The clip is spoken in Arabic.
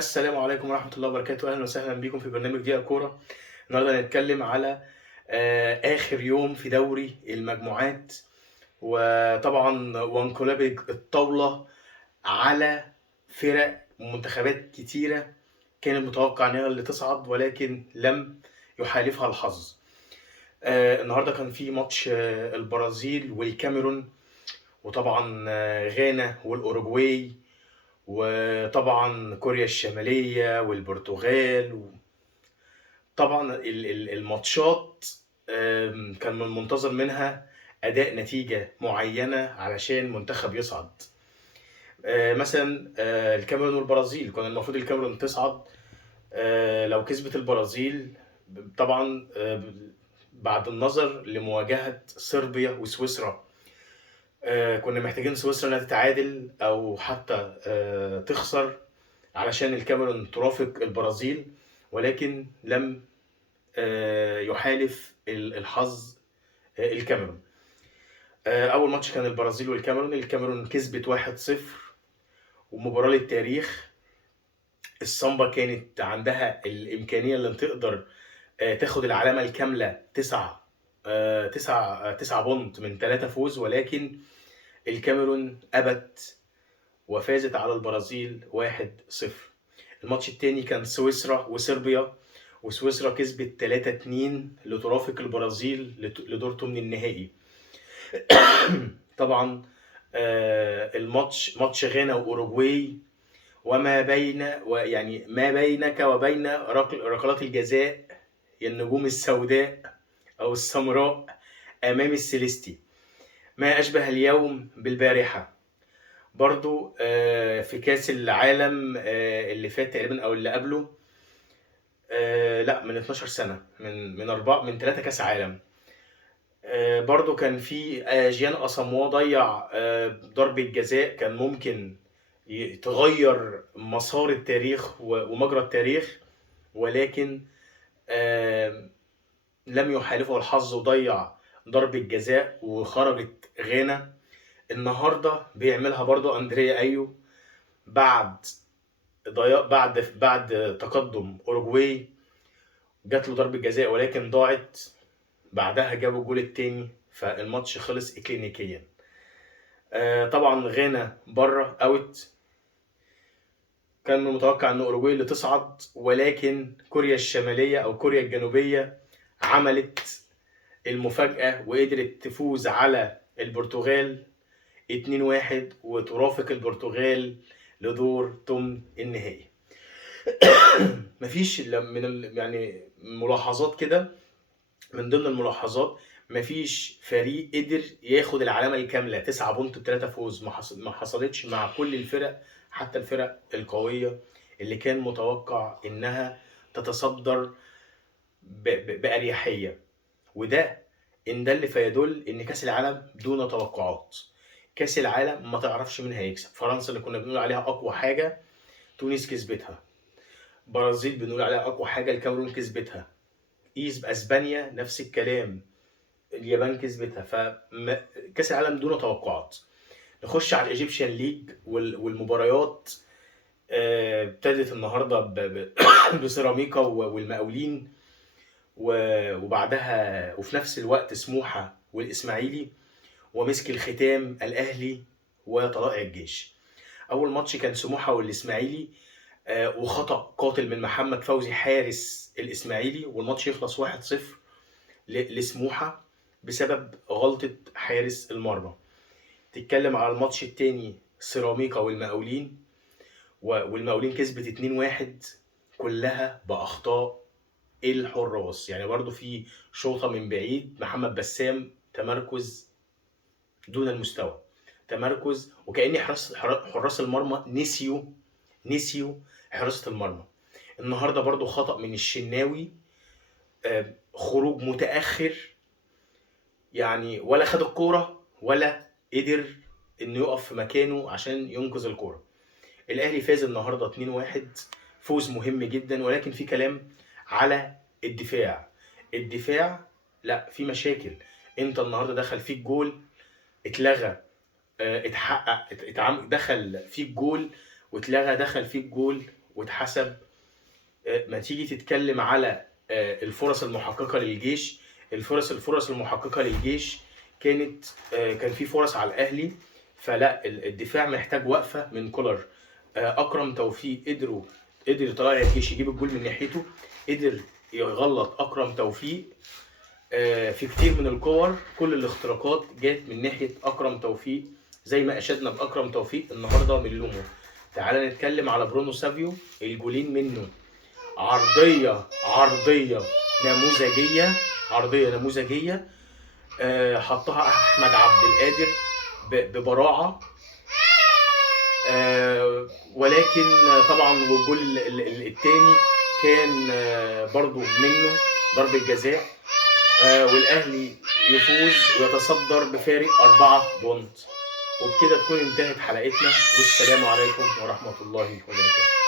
السلام عليكم ورحمة الله وبركاته، أهلا وسهلا بكم في برنامج دقيقة كورة. النهارده هنتكلم على آخر يوم في دوري المجموعات، وطبعا وانقلاب الطاولة على فرق ومنتخبات كتيرة كان المتوقع إن هي اللي تصعد، ولكن لم يحالفها الحظ. النهارده كان في ماتش البرازيل والكاميرون، وطبعا غانا والأوروجواي، وطبعا كوريا الشمالية والبرتغال. طبعا الماتشات كان من المنتظر منها أداء نتيجة معينة علشان منتخب يصعد. مثلا الكاميرون والبرازيل كان المفروض الكاميرون تصعد. لو كسبت البرازيل طبعا بعد النظر لمواجهة صربيا وسويسرا، كنا محتاجين سويسرا انها تتعادل او حتى تخسر علشان الكاميرون ترافق البرازيل، ولكن لم يحالف الحظ الكاميرون. اول ماتش كان البرازيل والكاميرون، الكاميرون كسبت 1-0، ومباراة للتاريخ. السامبا كانت عندها الامكانية اللي تقدر تاخد العلامة الكاملة 9 بونت من 3 فوز، ولكن الكاميرون أبت وفازت على البرازيل 1-0. الماتش التاني كان سويسرا وصربيا، وسويسرا كسبت 3-2 لترافق البرازيل لدور ثمن النهائي. طبعا الماتش ماتش غانا واوروجواي، وما بين يعني ما بينك وبين ركلات الجزاء النجوم السوداء او السمراء امام السيليستي، ما اشبه اليوم بالبارحه. برضو في كاس العالم اللي فات تقريبا او اللي قبله، لا من 12 سنه، من 3 كاس عالم. برضو كان في جيان اساموا ضيع ضربة جزاء كان ممكن تغير مسار التاريخ ومجرى التاريخ، ولكن لم يحالفه الحظ وضيع ضربة جزاء وخرجت غانا. النهارده بيعملها برضو اندريا ايو بعد بعد تقدم اوروجواي، جات له ضربة جزاء ولكن ضاعت، بعدها جابوا الجول التاني فالماتش خلص اكلينيكيا. طبعا غانا بره اوت، كان من المتوقع ان اوروجواي اللي تصعد، ولكن كوريا الشماليه او كوريا الجنوبيه عملت المفاجاه وقدرت تفوز على البرتغال 2-1 وترافق البرتغال لدور ثمن النهائي. مفيش يعني ملاحظات كده، من ضمن الملاحظات مفيش فريق قدر ياخد العلامه الكامله 9 بونت 3 فوز، ما حصلتش مع كل الفرق، حتى الفرق القويه اللي كان متوقع انها تتصدر باريحيه. وده ان دل فيدل ان كاس العالم دون توقعات. كاس العالم ما تعرفش مين هيكسب. فرنسا اللي كنا بنقول عليها اقوى حاجه تونس كسبتها، برازيل بنقول عليها اقوى حاجه الكاميرون كسبتها، اسبانيا نفس الكلام، اليابان كسبتها. فكاس العالم دون توقعات. نخش على الايجيبشن ليج والمباريات. ابتدت النهارده بسيراميكا والمقاولين، وبعدها وفي نفس الوقت سموحه والاسماعيلي، ومسك الختام الاهلي وطلائع الجيش. اول ماتش كان سموحه والاسماعيلي، وخطأ قاتل من محمد فوزي حارس الاسماعيلي، والماتش يخلص 1-0 لسموحه بسبب غلطة حارس المرمى. تتكلم على الماتش التاني سيراميكا والمقاولين، والمقاولين كسبت 2-1 كلها بأخطاء الحراس. يعني برضو في شوطة من بعيد محمد بسام تمركز دون المستوى، تمركز، وكأن حراس المرمى نسيوا حراسة المرمى. النهارده برضو خطأ من الشناوي، خروج متأخر، يعني ولا خد الكوره ولا قدر انه يقف في مكانه عشان ينقذ الكوره. الاهلي فاز النهارده 2-1، فوز مهم جدا، ولكن في كلام على الدفاع لا، في مشاكل. انت النهارده دخل فيك جول اتلغى، اتحقق دخل فيك جول واتلغى، دخل فيك جول واتحسب. ما تيجي تتكلم على الفرص المحققة للجيش، الفرص المحققة للجيش كانت كان في فرص على الأهلي، فلا الدفاع محتاج وقفة من كولر. أكرم توفيق قدر طلائع الجيش يجيب الجول من ناحيته، قدر يغلط أكرم توفيق في كتير من الكور. كل الاختراقات جات من ناحية أكرم توفيق، زي ما أشدنا بأكرم توفيق النهاردة من لومو. تعال نتكلم على برونو سافيو، الجولين منه عرضية نموذجية حطها أحمد عبد القادر ببراعة، ولكن طبعا والجول الثاني كان برضو منه ضربة جزاء، والأهلي يفوز ويتصدر بفارق 4 بونت. وبكده تكون انتهت حلقتنا، والسلام عليكم ورحمة الله وبركاته.